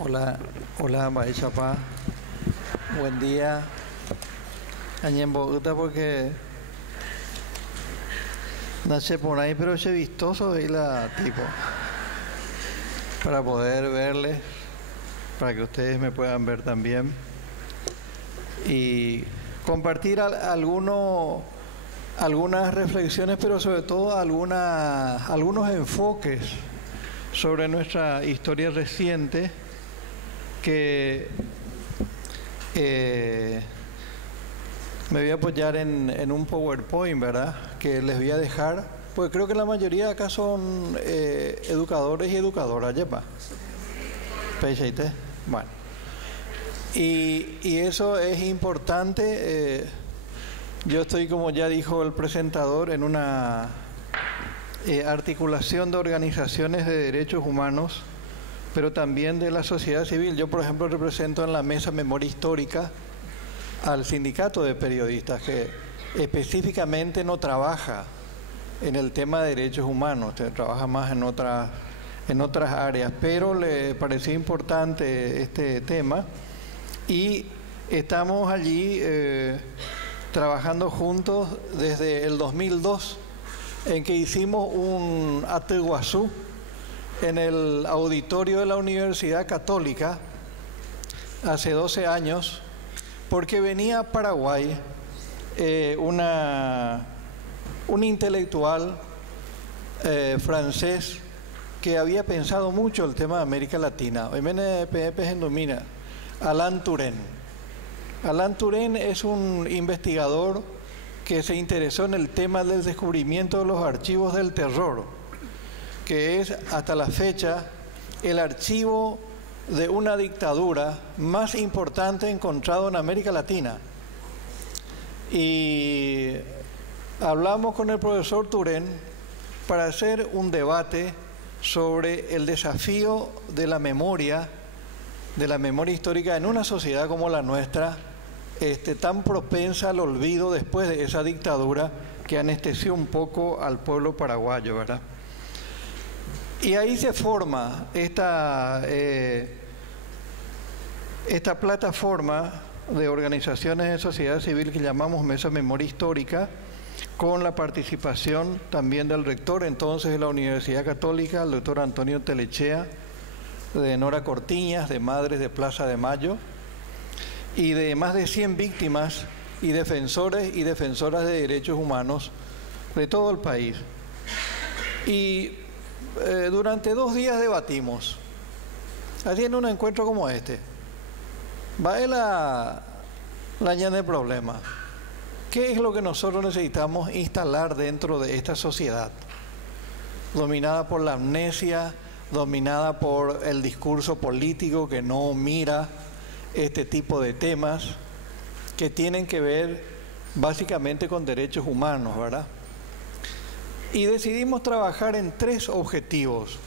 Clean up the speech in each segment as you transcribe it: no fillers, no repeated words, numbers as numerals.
Hola, hola, Chapá. Buen día. Añembo Uta porque nace por ahí, pero es vistoso y la tipo para poder verle, para que ustedes me puedan ver también y compartir algunas reflexiones, pero sobre todo algunos enfoques sobre nuestra historia reciente que me voy a apoyar en un PowerPoint, ¿verdad? Que les voy a dejar, porque creo que la mayoría de acá son educadores y educadoras, ¿yepa? ¿Pecheite? Bueno. Y eso es importante. Yo estoy, como ya dijo el presentador, en una articulación de organizaciones de derechos humanos, pero también de la sociedad civil. Yo, por ejemplo, represento en la Mesa Memoria Histórica al Sindicato de Periodistas, que específicamente no trabaja en el tema de derechos humanos, trabaja más en otras áreas, pero le pareció importante este tema y estamos allí trabajando juntos desde el 2002, en que hicimos un Ateguazú en el auditorio de la Universidad Católica hace 12 años, porque venía a Paraguay un intelectual francés que había pensado mucho el tema de América Latina. Alain Touraine. Alain Touraine es un investigador que se interesó en el tema del descubrimiento de los archivos del terror, que es hasta la fecha el archivo de una dictadura más importante encontrado en América Latina. Y hablamos con el profesor Touraine para hacer un debate sobre el desafío de la memoria histórica en una sociedad como la nuestra, tan propensa al olvido después de esa dictadura que anestesió un poco al pueblo paraguayo, ¿verdad? Y ahí se forma esta plataforma de organizaciones de sociedad civil que llamamos Mesa Memoria Histórica, con la participación también del rector entonces de la Universidad Católica, el doctor Antonio Telechea, de Nora Cortiñas, de Madres de Plaza de Mayo, y de más de 100 víctimas y defensores y defensoras de derechos humanos de todo el país. Y durante 2 días debatimos, haciendo un encuentro como este. Va la llana de problema. ¿Qué es lo que nosotros necesitamos instalar dentro de esta sociedad? Dominada por la amnesia, dominada por el discurso político que no mira este tipo de temas que tienen que ver básicamente con derechos humanos, ¿verdad? Y decidimos trabajar en 3 objetivos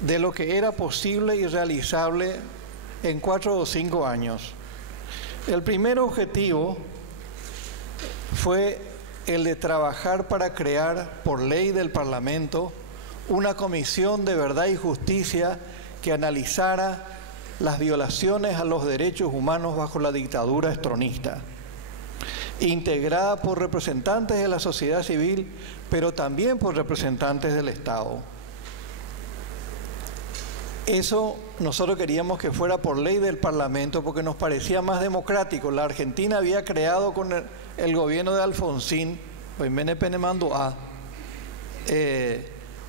de lo que era posible y realizable en 4 o 5 años. El primer objetivo fue el de trabajar para crear, por ley del Parlamento, una comisión de verdad y justicia que analizara las violaciones a los derechos humanos bajo la dictadura estronista, integrada por representantes de la sociedad civil, pero también por representantes del Estado. Eso nosotros queríamos que fuera por ley del Parlamento porque nos parecía más democrático. La Argentina había creado con el gobierno de Alfonsín,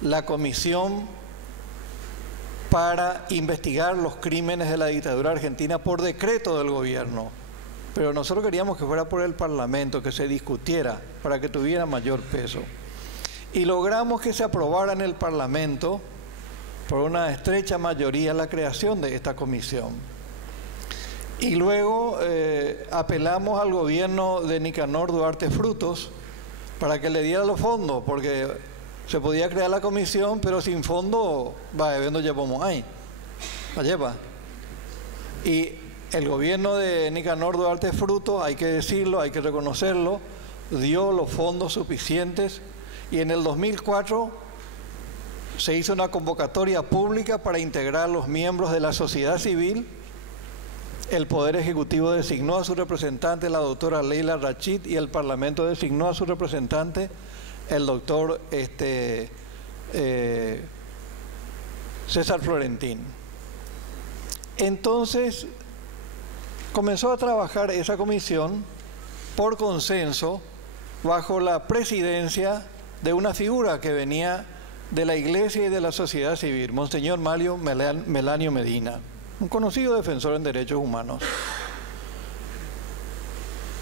la comisión para investigar los crímenes de la dictadura argentina por decreto del gobierno. Pero nosotros queríamos que fuera por el Parlamento, que se discutiera para que tuviera mayor peso. Y logramos que se aprobara en el Parlamento por una estrecha mayoría la creación de esta comisión. Y luego apelamos al gobierno de Nicanor Duarte Frutos para que le diera los fondos, porque se podía crear la comisión, pero sin fondo, no llevamos ahí. Y el gobierno de Nicanor Duarte Frutos, hay que decirlo, hay que reconocerlo, dio los fondos suficientes y en el 2004 Se hizo una convocatoria pública para integrar los miembros de la sociedad civil. El Poder Ejecutivo designó a su representante, la doctora Leila Rachid, y el Parlamento designó a su representante, el doctor César Florentín. Entonces, comenzó a trabajar esa comisión por consenso bajo la presidencia de una figura que venía de la Iglesia y de la sociedad civil, Monseñor Mario Melanio Medina, un conocido defensor en derechos humanos.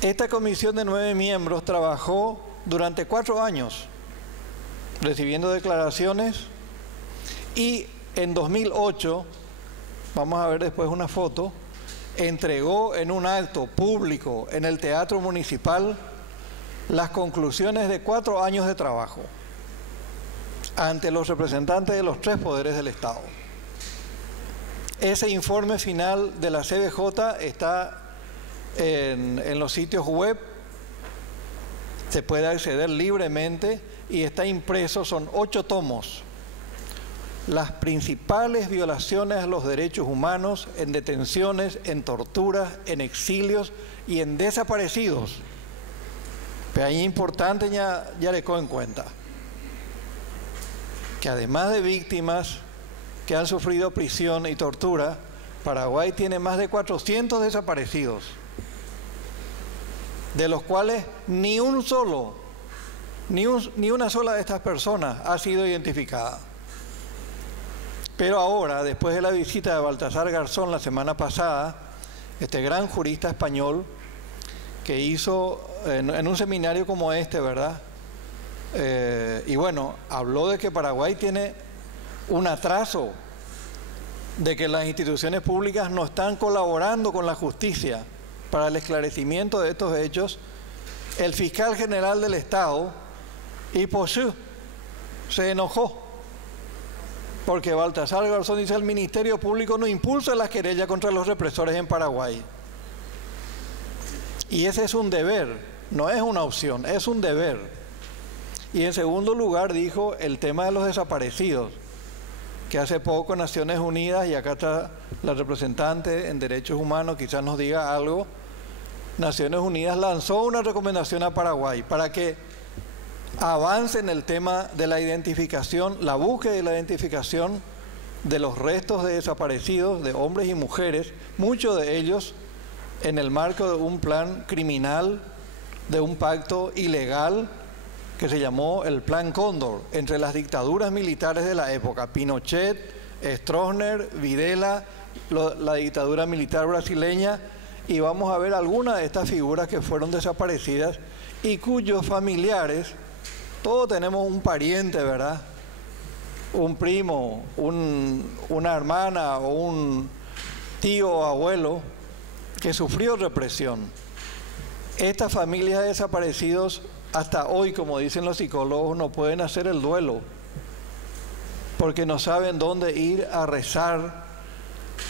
Esta comisión de 9 miembros trabajó durante 4 años, recibiendo declaraciones, y en 2008, vamos a ver después una foto, entregó en un acto público en el Teatro Municipal las conclusiones de 4 años de trabajo ante los representantes de los 3 poderes del Estado. Ese informe final de la CBJ está en los sitios web, se puede acceder libremente y está impreso, son 8 tomos. Las principales violaciones a los derechos humanos en detenciones, en torturas, en exilios y en desaparecidos. Pero ahí es importante ya le cojo en cuenta que además de víctimas que han sufrido prisión y tortura, Paraguay tiene más de 400 desaparecidos, de los cuales ni una sola de estas personas ha sido identificada. Pero ahora, después de la visita de Baltasar Garzón la semana pasada, este gran jurista español que hizo en un seminario como este, ¿verdad? Y bueno, habló de que Paraguay tiene un atraso, de que las instituciones públicas no están colaborando con la justicia para el esclarecimiento de estos hechos. El fiscal general del Estado, Iposú, se enojó porque Baltasar Garzón dice: el Ministerio Público no impulsa las querellas contra los represores en Paraguay. Y ese es un deber, no es una opción, es un deber. Y en segundo lugar dijo el tema de los desaparecidos, que hace poco Naciones Unidas, y acá está la representante en derechos humanos, quizás nos diga algo, Naciones Unidas lanzó una recomendación a Paraguay para que avance en el tema de la identificación, la búsqueda y la identificación de los restos de desaparecidos, de hombres y mujeres, muchos de ellos en el marco de un plan criminal, de un pacto ilegal que se llamó el Plan Cóndor, entre las dictaduras militares de la época, Pinochet, Stroessner, Videla, la dictadura militar brasileña, y vamos a ver algunas de estas figuras que fueron desaparecidas y cuyos familiares, todos tenemos un pariente, ¿verdad? Un primo, una hermana o un tío o abuelo que sufrió represión. Estas familias de desaparecidos hasta hoy, como dicen los psicólogos, no pueden hacer el duelo porque no saben dónde ir a rezar,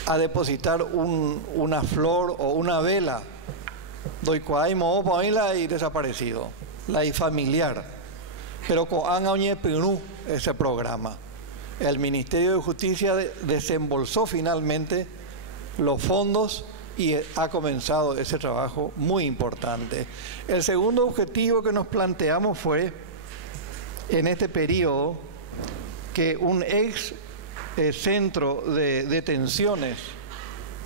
a depositar una flor o una vela. Doy cuaimo y desaparecido, la familiar. Pero con Angañe Perú ese programa. El Ministerio de Justicia desembolsó finalmente los fondos y ha comenzado ese trabajo muy importante. El segundo objetivo que nos planteamos fue, en este periodo, que un ex centro de detenciones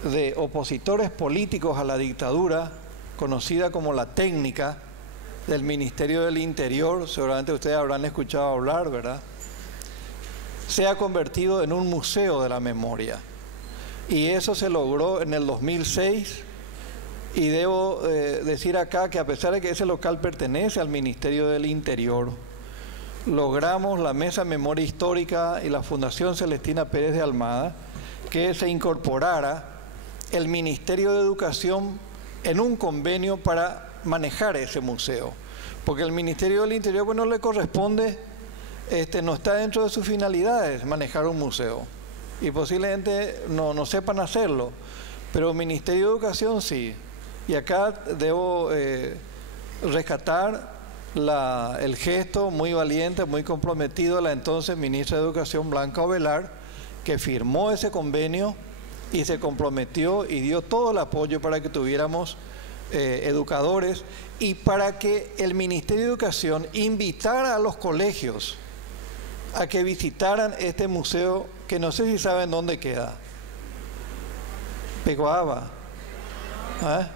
de opositores políticos a la dictadura, conocida como La Técnica, del Ministerio del Interior, seguramente ustedes habrán escuchado hablar, ¿verdad?, se ha convertido en un museo de la memoria. Y eso se logró en el 2006, y debo decir acá que a pesar de que ese local pertenece al Ministerio del Interior, logramos la Mesa Memoria Histórica y la Fundación Celestina Pérez de Almada que se incorporara el Ministerio de Educación en un convenio para manejar ese museo, porque el Ministerio del Interior, pues, no le corresponde, no está dentro de sus finalidades manejar un museo, y posiblemente no sepan hacerlo, pero el Ministerio de Educación sí. Y acá debo rescatar el gesto muy valiente, muy comprometido de la entonces ministra de Educación, Blanca Ovelar, que firmó ese convenio y se comprometió y dio todo el apoyo para que tuviéramos educadores y para que el Ministerio de Educación invitara a los colegios a que visitaran este museo, que no sé si saben dónde queda. Pecoaba. ¿Ah?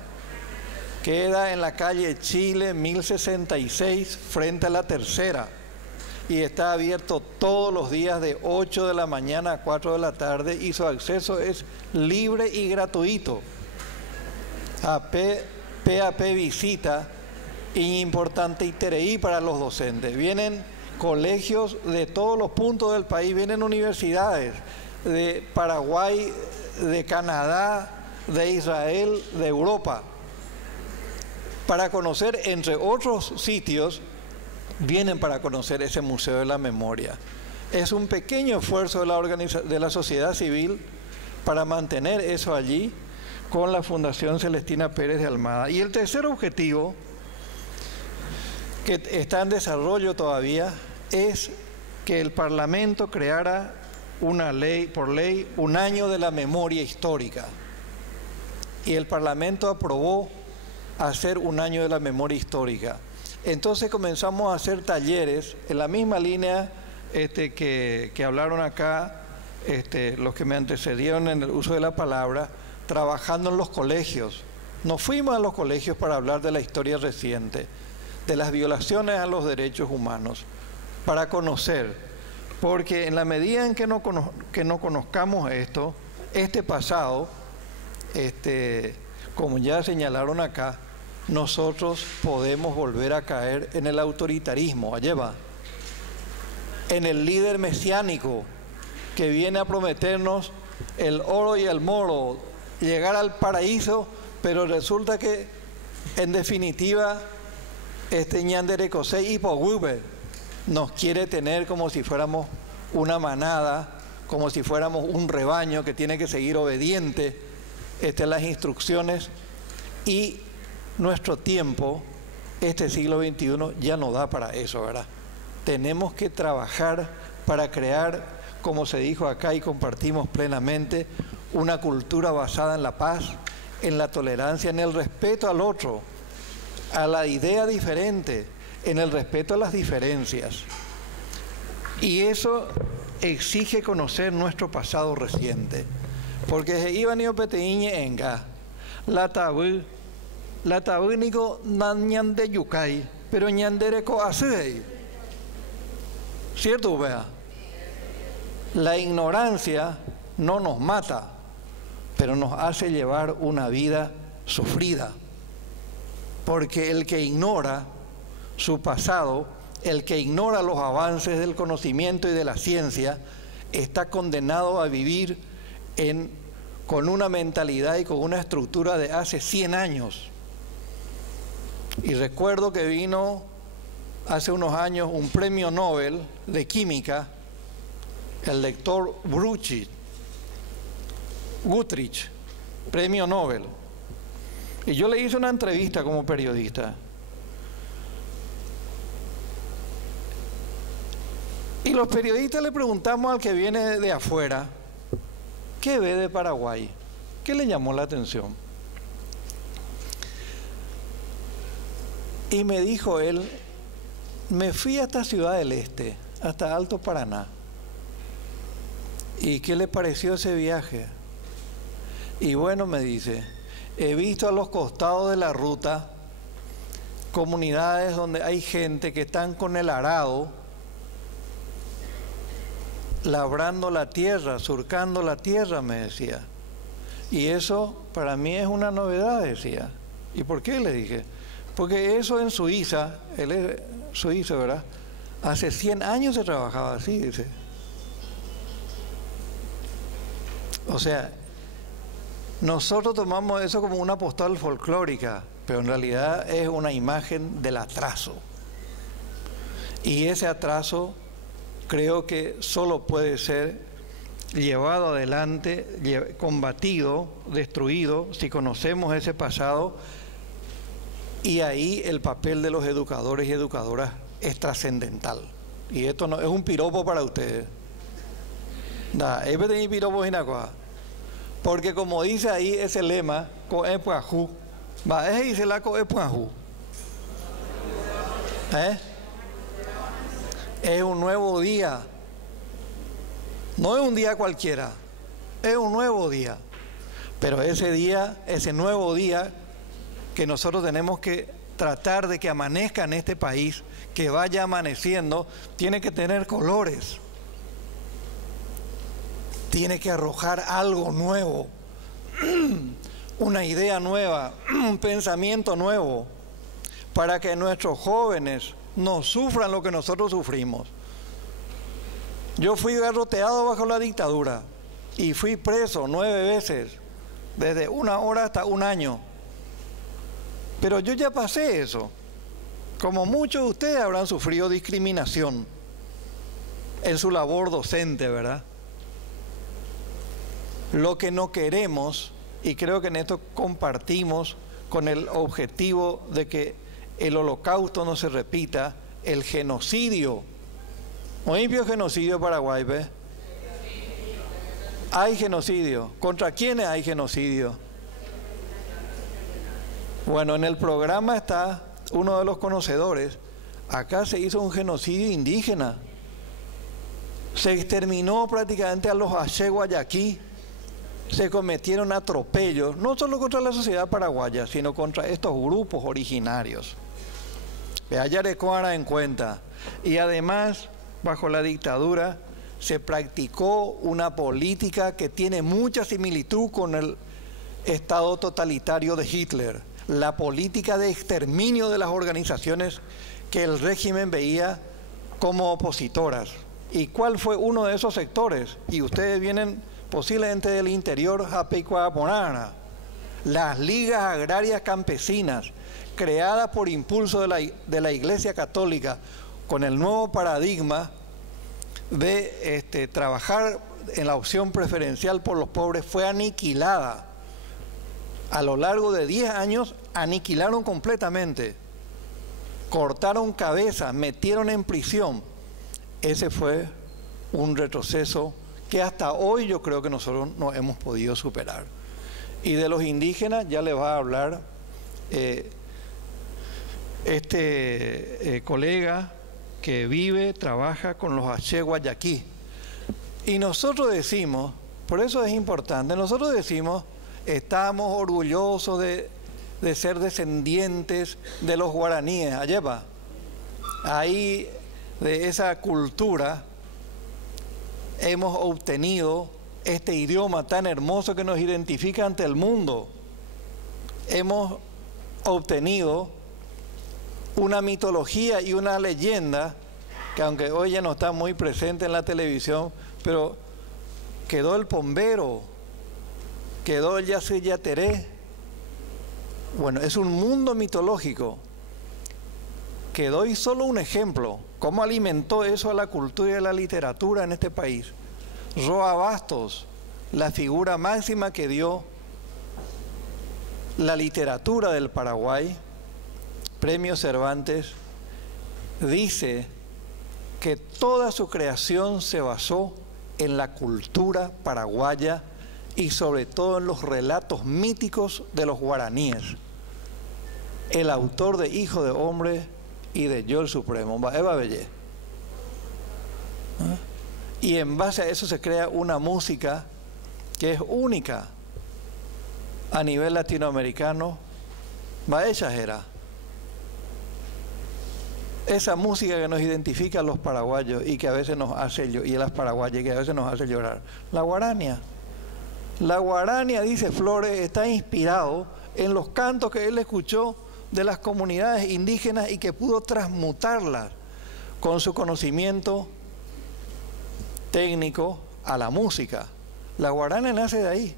Queda en la calle Chile 1066 frente a la Tercera y está abierto todos los días de 8 de la mañana a 4 de la tarde y su acceso es libre y gratuito. PAP visita y importante ITRI para los docentes. Vienen colegios de todos los puntos del país, vienen universidades de Paraguay, de Canadá, de Israel, de Europa. Para conocer, entre otros sitios, vienen para conocer ese Museo de la Memoria. Es un pequeño esfuerzo de la sociedad civil para mantener eso allí con la Fundación Celestina Pérez de Almada. Y el tercer objetivo, que está en desarrollo todavía, es que el Parlamento creara una ley, por ley, un año de la memoria histórica. Y el Parlamento aprobó hacer un año de la memoria histórica. Entonces comenzamos a hacer talleres en la misma línea que hablaron acá los que me antecedieron en el uso de la palabra, trabajando en los colegios. Nos fuimos a los colegios para hablar de la historia reciente, de las violaciones a los derechos humanos, para conocer, porque en la medida en que no conozcamos esto, este pasado, como ya señalaron acá, nosotros podemos volver a caer en el autoritarismo, allá va, en el líder mesiánico que viene a prometernos el oro y el moro, llegar al paraíso, pero resulta que en definitiva Ñandere Kosei Ipogube nos quiere tener como si fuéramos una manada, como si fuéramos un rebaño que tiene que seguir obediente las instrucciones, y nuestro tiempo, este siglo XXI, ya no da para eso, ¿verdad? Tenemos que trabajar para crear, como se dijo acá y compartimos plenamente, una cultura basada en la paz, en la tolerancia, en el respeto al otro, a la idea diferente, en el respeto a las diferencias. Y eso exige conocer nuestro pasado reciente. Porque se iban a peteñe enga, la tabú nico nan ñande yukai, pero ñandere ko asei. ¿Cierto, vea? La ignorancia no nos mata, pero nos hace llevar una vida sufrida. Porque el que ignora su pasado, el que ignora los avances del conocimiento y de la ciencia, está condenado a vivir con una mentalidad y con una estructura de hace 100 años. Y recuerdo que vino hace unos años un premio Nobel de Química, el doctor Gutrich, premio Nobel. Y yo le hice una entrevista como periodista. Y los periodistas le preguntamos al que viene de afuera, ¿qué ve de Paraguay? ¿Qué le llamó la atención? Y me dijo él, me fui hasta Ciudad del Este, hasta Alto Paraná. ¿Y qué le pareció ese viaje? Y bueno, me dice, he visto a los costados de la ruta comunidades donde hay gente que están con el arado labrando la tierra, surcando la tierra, me decía. Y eso para mí es una novedad, decía. ¿Y por qué? Le dije. Porque eso en Suiza, él es suizo, ¿verdad? Hace 100 años se trabajaba así, dice. O sea, nosotros tomamos eso como una postal folclórica, pero en realidad es una imagen del atraso. Y ese atraso creo que solo puede ser llevado adelante, combatido, destruido, si conocemos ese pasado, Y ahí el papel de los educadores y educadoras es trascendental. Y esto no es un piropo para ustedes. Porque como dice ahí ese lema, es un nuevo día. No es un día cualquiera, es un nuevo día. Pero ese día, ese nuevo día que nosotros tenemos que tratar de que amanezca en este país, que vaya amaneciendo, tiene que tener colores. Tiene que arrojar algo nuevo, una idea nueva, un pensamiento nuevo, para que nuestros jóvenes no sufran lo que nosotros sufrimos. Yo fui garroteado bajo la dictadura y fui preso 9 veces, desde 1 hora hasta 1 año. Pero yo ya pasé eso. Como muchos de ustedes habrán sufrido discriminación en su labor docente, ¿verdad? Lo que no queremos, y creo que en esto compartimos con el objetivo de que el holocausto no se repita, el genocidio. ¿Hay genocidio en Paraguay? ¿Ve? Hay genocidio. ¿Contra quiénes hay genocidio? Bueno, en el programa está uno de los conocedores. Acá se hizo un genocidio indígena. Se exterminó prácticamente a los Aché Guayaquí. Se cometieron atropellos, no solo contra la sociedad paraguaya, sino contra estos grupos originarios. Yarecoara en cuenta. Y además, bajo la dictadura, se practicó una política que tiene mucha similitud con el Estado totalitario de Hitler. La política de exterminio de las organizaciones que el régimen veía como opositoras. ¿Y cuál fue uno de esos sectores? Y ustedes vienen posiblemente del interior, las ligas agrarias campesinas, creadas por impulso de la Iglesia Católica, con el nuevo paradigma de trabajar en la opción preferencial por los pobres, fue aniquilada. A lo largo de 10 años aniquilaron completamente, cortaron cabezas, metieron en prisión. Ese fue un retroceso que hasta hoy yo creo que nosotros no hemos podido superar. Y de los indígenas ya les va a hablar colega que vive, trabaja con los Aché Guayaquí. Y nosotros decimos, por eso es importante, nosotros decimos, estamos orgullosos de ser descendientes de los guaraníes, Ayepa. Ahí, de esa cultura, hemos obtenido este idioma tan hermoso que nos identifica ante el mundo. Hemos obtenido una mitología y una leyenda que, aunque hoy ya no está muy presente en la televisión, pero quedó el Pombero, quedó el Yacyyateré. Bueno, es un mundo mitológico que doy solo un ejemplo. ¿Cómo alimentó eso a la cultura y a la literatura en este país? Roa Bastos, la figura máxima que dio la literatura del Paraguay, Premio Cervantes, dice que toda su creación se basó en la cultura paraguaya y sobre todo en los relatos míticos de los guaraníes. El autor de Hijo de Hombre y de Yo el Supremo, Eva Bellé. Y en base a eso se crea una música que es única a nivel latinoamericano. Era esa música que nos identifica a los paraguayos y que a veces nos hace y a las paraguayas que a veces nos hace llorar. La guarania. La guarania, dice Flores, está inspirado en los cantos que él escuchó de las comunidades indígenas y que pudo transmutarlas con su conocimiento técnico a la música. La guarania nace de ahí,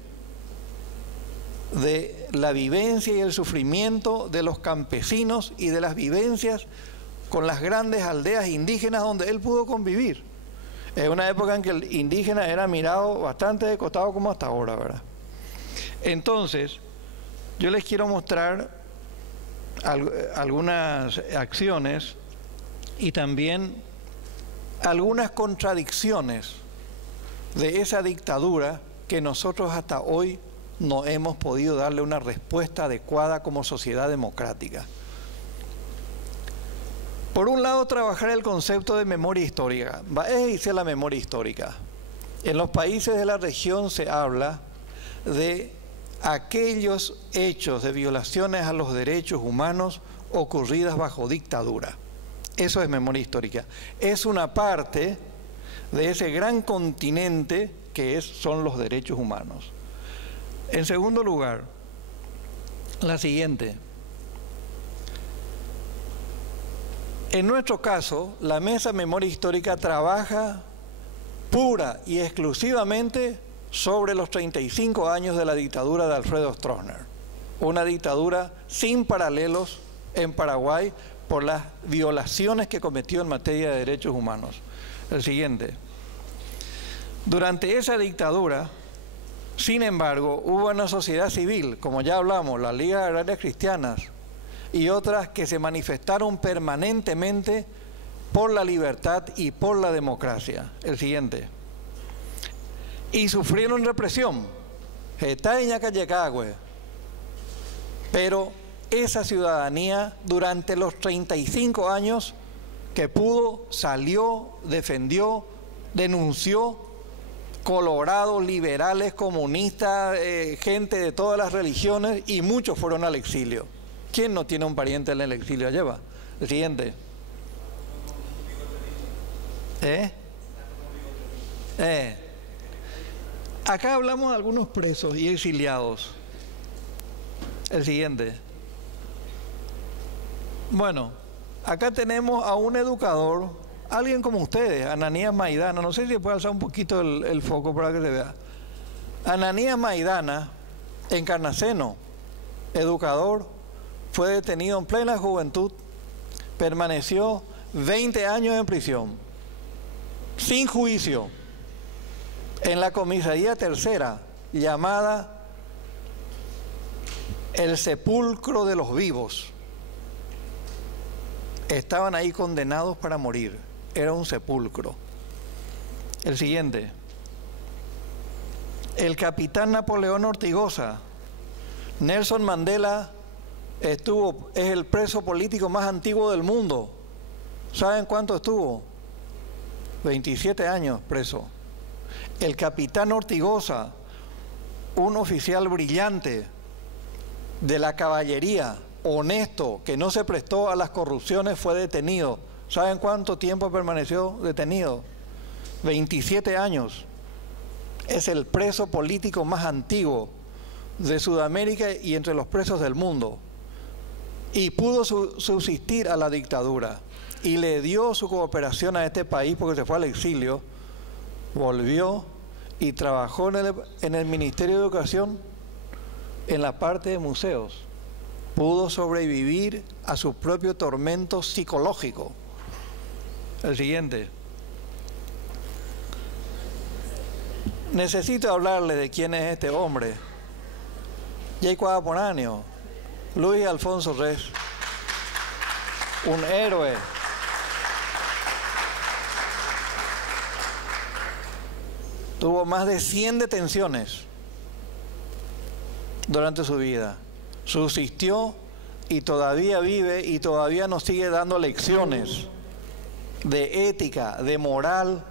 de la vivencia y el sufrimiento de los campesinos y de las vivencias con las grandes aldeas indígenas donde él pudo convivir. Es una época en que el indígena era mirado bastante de costado como hasta ahora, ¿verdad? Entonces, yo les quiero mostrar algunas acciones y también algunas contradicciones de esa dictadura que nosotros hasta hoy no hemos podido darle una respuesta adecuada como sociedad democrática. Por un lado, trabajar el concepto de memoria histórica. ¿Qué dice la memoria histórica? En los países de la región se habla de aquellos hechos de violaciones a los derechos humanos ocurridas bajo dictadura. Eso es memoria histórica. Es una parte de ese gran continente que son los derechos humanos. En segundo lugar, la siguiente. En nuestro caso, la Mesa Memoria Histórica trabaja pura y exclusivamente sobre los 35 años de la dictadura de Alfredo Stroessner. Una dictadura sin paralelos en Paraguay por las violaciones que cometió en materia de derechos humanos. El siguiente. Durante esa dictadura, sin embargo, hubo una sociedad civil, como ya hablamos, las Ligas Agrarias Cristianas y otras que se manifestaron permanentemente por la libertad y por la democracia. El siguiente. Y sufrieron represión. Pero esa ciudadanía durante los 35 años que pudo, salió, defendió, denunció, colorados, liberales, comunistas, gente de todas las religiones, y muchos fueron al exilio. ¿Quién no tiene un pariente en el exilio? Lleva. El siguiente. Acá hablamos de algunos presos y exiliados. El siguiente. Bueno, acá tenemos a un educador, alguien como ustedes, Ananías Maidana. No sé si puede alzar un poquito el foco para que se vea. Ananías Maidana, encarnaceno, educador, fue detenido en plena juventud, permaneció 20 años en prisión, sin juicio, en la comisaría tercera, llamada el sepulcro de los vivos. Estaban ahí condenados para morir, era un sepulcro. El siguiente. El capitán Napoleón Ortigosa, Nelson Mandela es el preso político más antiguo del mundo. ¿Saben cuánto estuvo? 27 años preso. El capitán Ortigosa, un oficial brillante de la caballería, honesto, que no se prestó a las corrupciones, fue detenido. ¿Saben cuánto tiempo permaneció detenido? 27 años. Es el preso político más antiguo de Sudamérica y entre los presos del mundo. Y pudo subsistir a la dictadura. Y le dio su cooperación a este país porque se fue al exilio, volvió y trabajó en el Ministerio de Educación en la parte de museos. Pudo sobrevivir a su propio tormento psicológico. El siguiente. Necesito hablarle de quién es este hombre. Yaicuadaponáneo, Luis Alfonso Res, un héroe. Tuvo más de 100 detenciones durante su vida. Subsistió y todavía vive y todavía nos sigue dando lecciones de ética, de moral,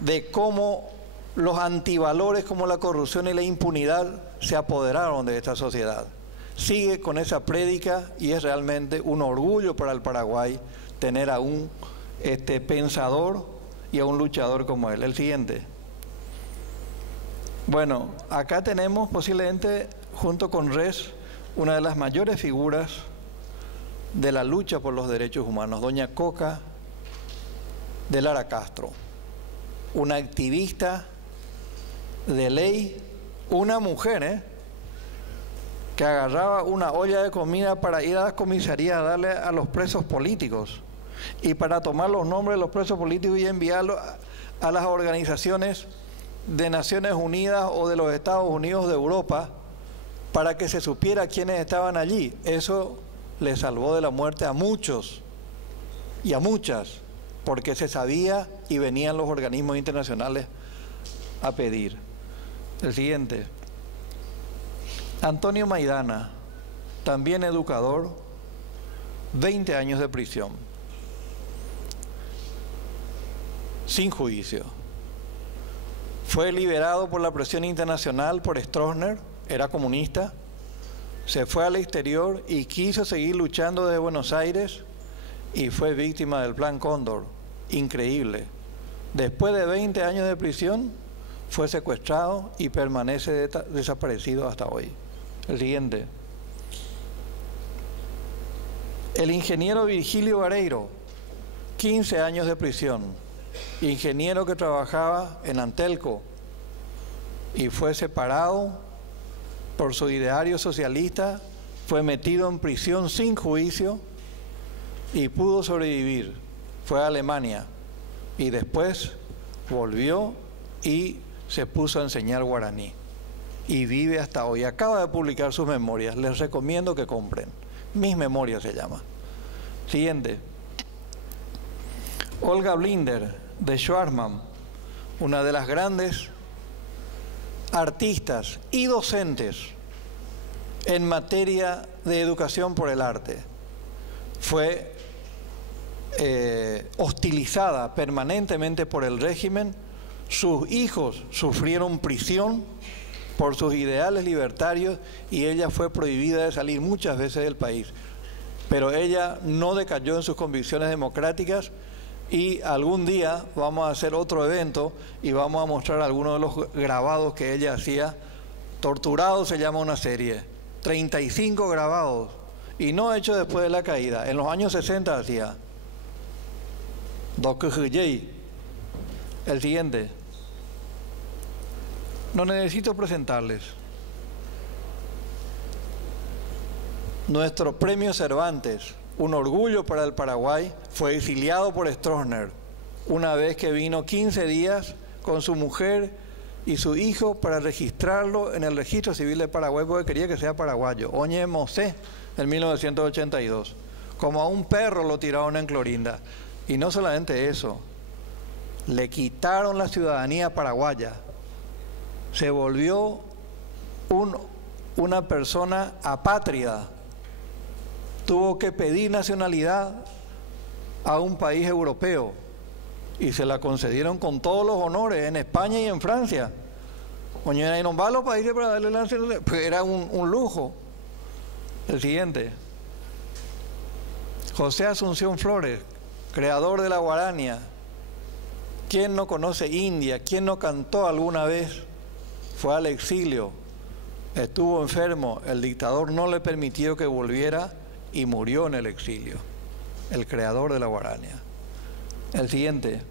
de cómo los antivalores como la corrupción y la impunidad se apoderaron de esta sociedad. Sigue con esa prédica y es realmente un orgullo para el Paraguay tener a un pensador y a un luchador como él. El siguiente. Bueno, acá tenemos posiblemente, junto con Res, una de las mayores figuras de la lucha por los derechos humanos, doña Coca de Lara Castro, una activista de ley, una mujer que agarraba una olla de comida para ir a las comisarías a darle a los presos políticos y para tomar los nombres de los presos políticos y enviarlos a las organizaciones de Naciones Unidas o de los Estados Unidos de Europa para que se supiera quiénes estaban allí. Eso le salvó de la muerte a muchos y a muchas, porque se sabía y venían los organismos internacionales a pedir. El siguiente. Antonio Maidana, también educador, 20 años de prisión, sin juicio. Fue liberado por la presión internacional por Stroessner, era comunista, se fue al exterior y quiso seguir luchando desde Buenos Aires y fue víctima del Plan Cóndor. Increíble. Después de 20 años de prisión, fue secuestrado y permanece desaparecido hasta hoy. El siguiente. El ingeniero Virgilio Vareiro, 15 años de prisión. Ingeniero que trabajaba en Antelco y fue separado por su ideario socialista, fue metido en prisión sin juicio y pudo sobrevivir. Fue a Alemania y después volvió y se puso a enseñar guaraní y vive hasta hoy. Acaba de publicar sus memorias, les recomiendo que compren. Mis memorias se llama. Siguiente. Olga Blinder, de Schwarzman, una de las grandes artistas y docentes en materia de educación por el arte. Fue hostilizada permanentemente por el régimen. Sus hijos sufrieron prisión por sus ideales libertarios y ella fue prohibida de salir muchas veces del país. Pero ella no decayó en sus convicciones democráticas y algún día vamos a hacer otro evento y vamos a mostrar algunos de los grabados que ella hacía. Torturado se llama una serie, 35 grabados, y no hecho después de la caída. En los años 60 hacía. El siguiente. No necesito presentarles. Nuestro premio Cervantes, un orgullo para el Paraguay, fue exiliado por Stroessner una vez que vino 15 días con su mujer y su hijo para registrarlo en el registro civil de Paraguay porque quería que sea paraguayo. Oñe Mosé, en 1982. Como a un perro lo tiraron en Clorinda. Y no solamente eso, le quitaron la ciudadanía paraguaya. Se volvió una persona apátrida. Tuvo que pedir nacionalidad a un país europeo y se la concedieron con todos los honores en España y en Francia. Oñera no va a los países para darle la nacionalidad, pues era un lujo. El siguiente. José Asunción Flores, creador de la guarania. ¿Quién no conoce India? ¿Quién no cantó alguna vez? Fue al exilio, estuvo enfermo, el dictador no le permitió que volviera y murió en el exilio. El creador de la guarania. El siguiente.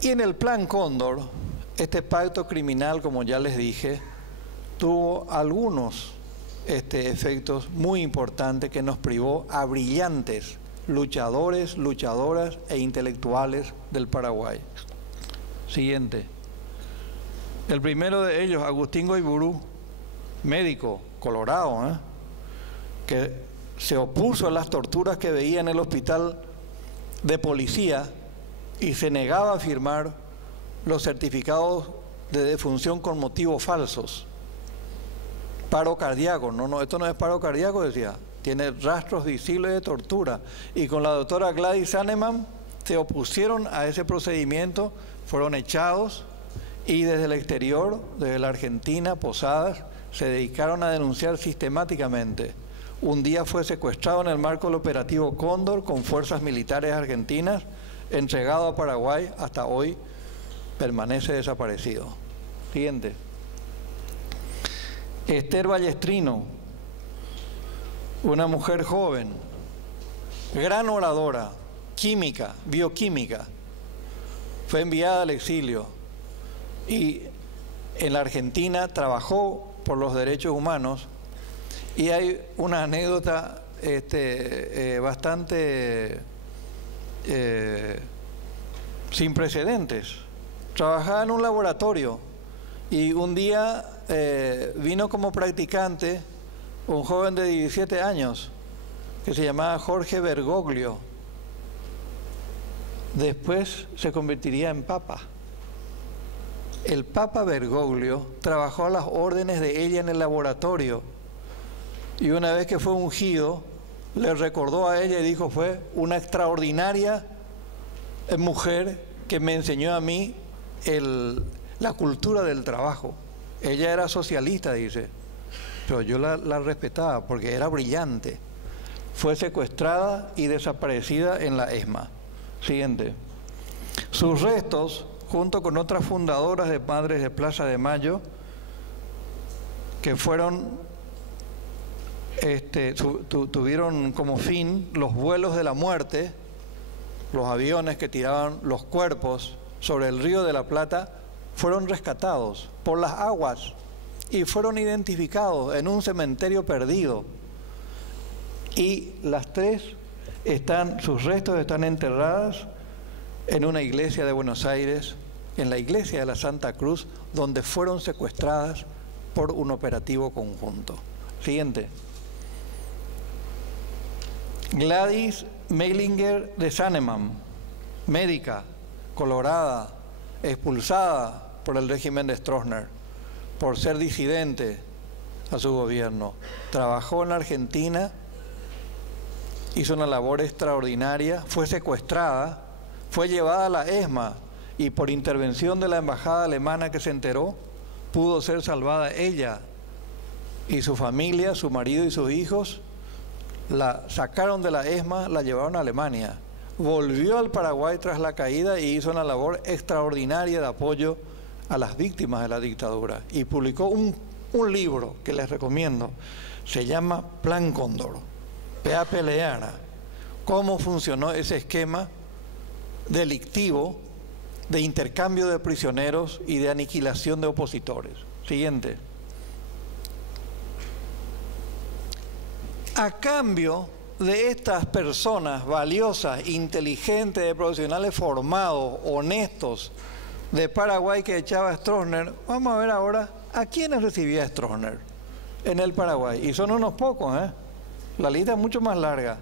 Y en el Plan Cóndor, este pacto criminal, como ya les dije, tuvo algunos efectos muy importantes que nos privó a brillantes luchadores, luchadoras e intelectuales del Paraguay. Siguiente. El primero de ellos, Agustín Goiburú, médico colorado, que se opuso a las torturas que veía en el hospital de policía y se negaba a firmar los certificados de defunción con motivos falsos. Paro cardíaco, no, esto no es paro cardíaco, decía, tiene rastros visibles de tortura. Y con la doctora Gladys Saneman se opusieron a ese procedimiento, fueron echados y desde el exterior, desde la Argentina, Posadas, se dedicaron a denunciar sistemáticamente. Un día fue secuestrado en el marco del operativo Cóndor con fuerzas militares argentinas, entregado a Paraguay, hasta hoy permanece desaparecido. Siguiente. Esther Ballestrino, una mujer joven, gran oradora, química, bioquímica, fue enviada al exilio y en la Argentina trabajó por los derechos humanos. Y hay una anécdota bastante sin precedentes. Trabajaba en un laboratorio y un día vino como practicante un joven de 17 años que se llamaba Jorge Bergoglio. Después se convertiría en papa. El papa Bergoglio trabajó a las órdenes de ella en el laboratorio y una vez que fue ungido le recordó a ella y dijo: fue una extraordinaria mujer que me enseñó a mí la cultura del trabajo. Ella era socialista, dice, pero yo la respetaba porque era brillante. Fue secuestrada y desaparecida en la ESMA. Siguiente. Sus restos, junto con otras fundadoras de Madres de Plaza de Mayo, que fueron, tuvieron como fin los vuelos de la muerte, los aviones que tiraban los cuerpos sobre el Río de la Plata, fueron rescatados por las aguas y fueron identificados en un cementerio perdido. Y las tres sus restos están enterradas en una iglesia de Buenos Aires, en la iglesia de la Santa Cruz, donde fueron secuestradas por un operativo conjunto. Siguiente. Gladys Meilinger de Sannemann, médica, colorada, expulsada por el régimen de Stroessner por ser disidente a su gobierno. Trabajó en la Argentina, hizo una labor extraordinaria, fue secuestrada, fue llevada a la ESMA y por intervención de la embajada alemana que se enteró, pudo ser salvada ella y su familia, su marido y sus hijos. La sacaron de la ESMA, la llevaron a Alemania. Volvió al Paraguay tras la caída y hizo una labor extraordinaria de apoyo a las víctimas de la dictadura. Y publicó un libro que les recomiendo. Se llama Plan Cóndor. P.A. Peleana. Cómo funcionó ese esquema delictivo de intercambio de prisioneros y de aniquilación de opositores. Siguiente. A cambio de estas personas valiosas, inteligentes, de profesionales formados, honestos, de Paraguay que echaba Stroessner, vamos a ver ahora a quiénes recibía Stroessner en el Paraguay. Y son unos pocos, ¿eh? La lista es mucho más larga.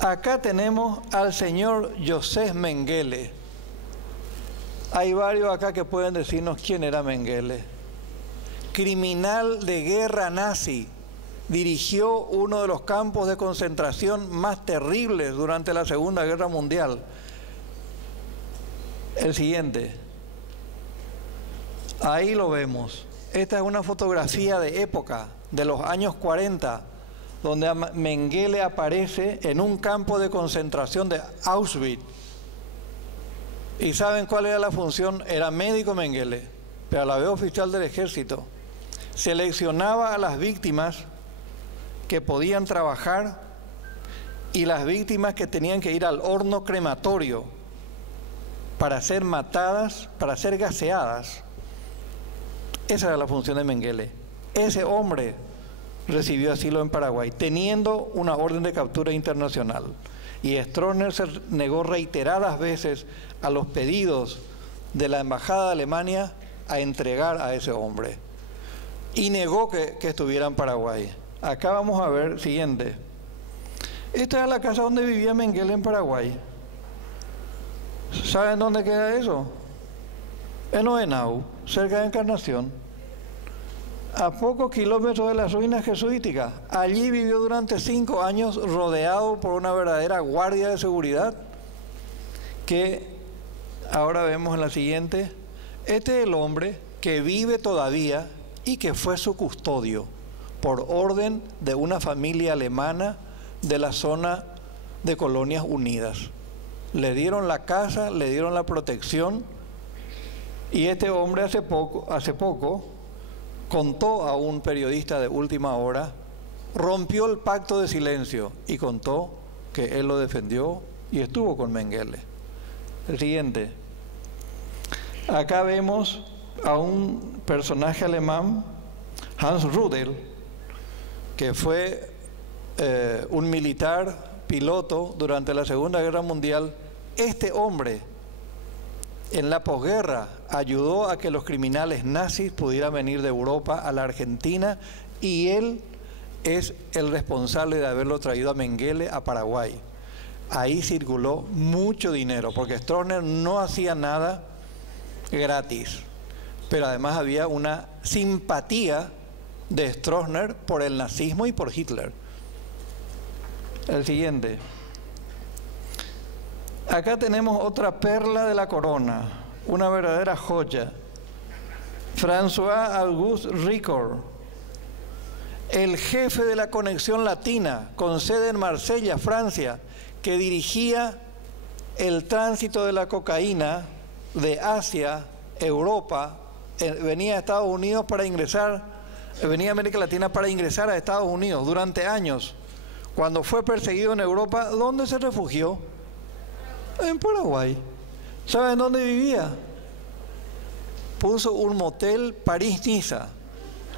Acá tenemos al señor Joseph Mengele. Hay varios acá que pueden decirnos quién era Mengele. Criminal de guerra nazi. Dirigió uno de los campos de concentración más terribles durante la Segunda Guerra Mundial. El siguiente. Ahí lo vemos. Esta es una fotografía de época, de los años 40, donde Mengele aparece en un campo de concentración de Auschwitz. ¿Y saben cuál era la función? Era médico Mengele, pero a la vez oficial del ejército. Seleccionaba a las víctimas que podían trabajar y las víctimas que tenían que ir al horno crematorio para ser matadas, para ser gaseadas. Esa era la función de Mengele. Ese hombre recibió asilo en Paraguay, teniendo una orden de captura internacional. Y Stroessner se negó reiteradas veces a los pedidos de la embajada de Alemania a entregar a ese hombre. Y negó que estuviera en Paraguay. Acá vamos a ver, siguiente. Esta es la casa donde vivía Mengele en Paraguay. ¿Saben dónde queda eso? En Oenau, cerca de Encarnación. A pocos kilómetros de las ruinas jesuíticas. Allí vivió durante 5 años rodeado por una verdadera guardia de seguridad que ahora vemos en la siguiente. Este es el hombre que vive todavía y que fue su custodio por orden de una familia alemana de la zona de Colonias Unidas. Le dieron la casa, le dieron la protección y este hombre hace poco contó a un periodista de última hora, rompió el pacto de silencio y contó que él lo defendió y estuvo con Mengele. El siguiente. Acá vemos a un personaje alemán, Hans Rudel, que fue un militar piloto durante la Segunda Guerra Mundial. Este hombre En la posguerra ayudó a que los criminales nazis pudieran venir de Europa a la Argentina y él es el responsable de haberlo traído a Mengele a Paraguay. Ahí circuló mucho dinero, porque Stroessner no hacía nada gratis, pero además había una simpatía de Stroessner por el nazismo y por Hitler. El siguiente. Acá tenemos otra perla de la corona, una verdadera joya. François-Auguste Ricoeur, el jefe de la Conexión Latina, con sede en Marsella, Francia, que dirigía el tránsito de la cocaína de Asia, Europa, venía a Estados Unidos para ingresar, venía a América Latina para ingresar a Estados Unidos durante años. Cuando fue perseguido en Europa, ¿dónde se refugió? En Paraguay. ¿Saben dónde vivía? Puso un motel París-Niza.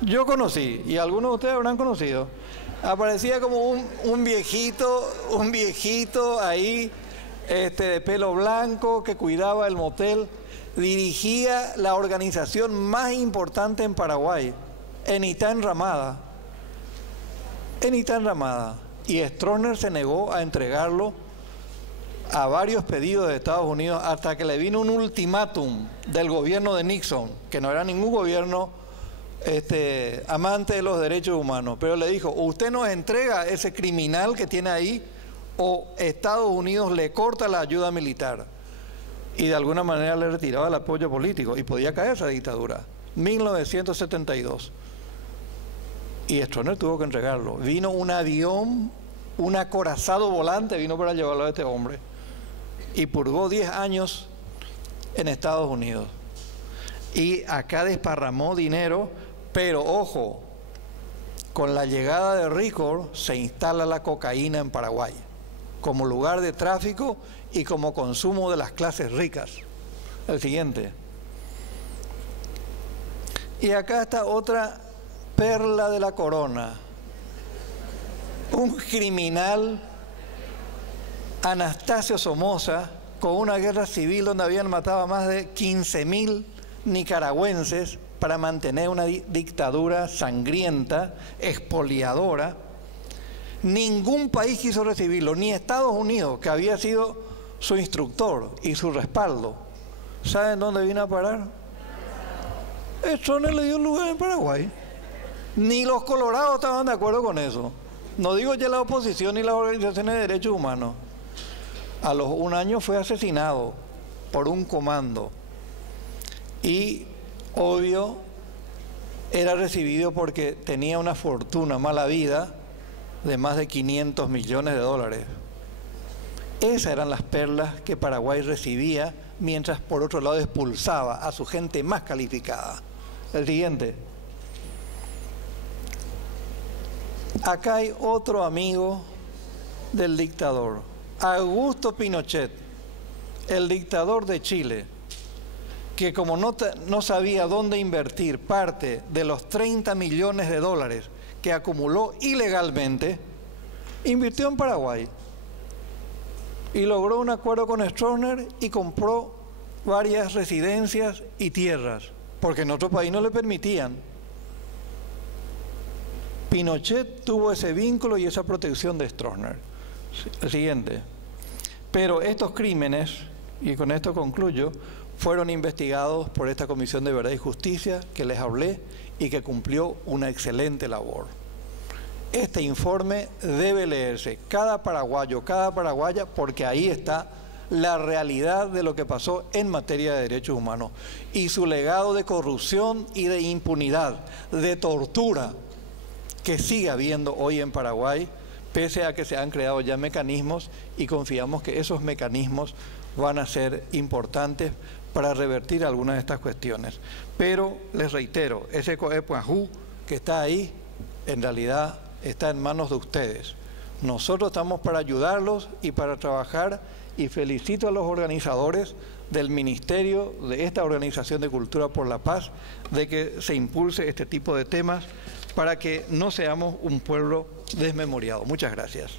Yo conocí, y algunos de ustedes habrán conocido. Aparecía como un viejito ahí, de pelo blanco, que cuidaba el motel. Dirigía la organización más importante en Paraguay, Enitá Enramada. Enitá Enramada. Y Stroessner se negó a entregarlo a varios pedidos de Estados Unidos hasta que le vino un ultimátum del gobierno de Nixon, que no era ningún gobierno amante de los derechos humanos, pero le dijo: usted nos entrega ese criminal que tiene ahí o Estados Unidos le corta la ayuda militar. Y de alguna manera le retiraba el apoyo político y podía caer esa dictadura. 1972. Y Stroessner tuvo que entregarlo. Vino un avión, un acorazado volante, vino para llevarlo a este hombre. Y purgó 10 años en Estados Unidos. Y acá desparramó dinero, pero ojo, con la llegada de Ricoeur se instala la cocaína en Paraguay, como lugar de tráfico y como consumo de las clases ricas. El siguiente. Y acá está otra perla de la corona. Un criminal, Anastasio Somoza, con una guerra civil donde habían matado a más de 15.000 nicaragüenses para mantener una dictadura sangrienta, expoliadora. Ningún país quiso recibirlo, ni Estados Unidos, que había sido su instructor y su respaldo. ¿Saben dónde vino a parar? Stroessner le dio lugar en Paraguay. Ni los colorados estaban de acuerdo con eso. No digo ya la oposición ni las organizaciones de derechos humanos. A los 1 año fue asesinado por un comando. Y, obvio, era recibido porque tenía una fortuna, mala vida, de más de 500 millones de dólares. Esas eran las perlas que Paraguay recibía, mientras por otro lado expulsaba a su gente más calificada. El siguiente. Acá hay otro amigo del dictador, Augusto Pinochet, el dictador de Chile, que como no sabía dónde invertir parte de los 30 millones de dólares que acumuló ilegalmente, invirtió en Paraguay y logró un acuerdo con Stroessner y compró varias residencias y tierras, porque en otro país no le permitían. Pinochet tuvo ese vínculo y esa protección de Stroessner. El siguiente. Pero estos crímenes, y con esto concluyo, fueron investigados por esta Comisión de Verdad y Justicia que les hablé y que cumplió una excelente labor. Este informe debe leerse cada paraguayo, cada paraguaya, porque ahí está la realidad de lo que pasó en materia de derechos humanos y su legado de corrupción y de impunidad, de tortura que sigue habiendo hoy en Paraguay, pese a que se han creado ya mecanismos y confiamos que esos mecanismos van a ser importantes para revertir algunas de estas cuestiones. Pero les reitero, ese COEPUAJU que está ahí, en realidad está en manos de ustedes. Nosotros estamos para ayudarlos y para trabajar, y felicito a los organizadores del Ministerio de esta Organización de Cultura por la Paz de que se impulse este tipo de temas para que no seamos un pueblo desmemoriado. Muchas gracias.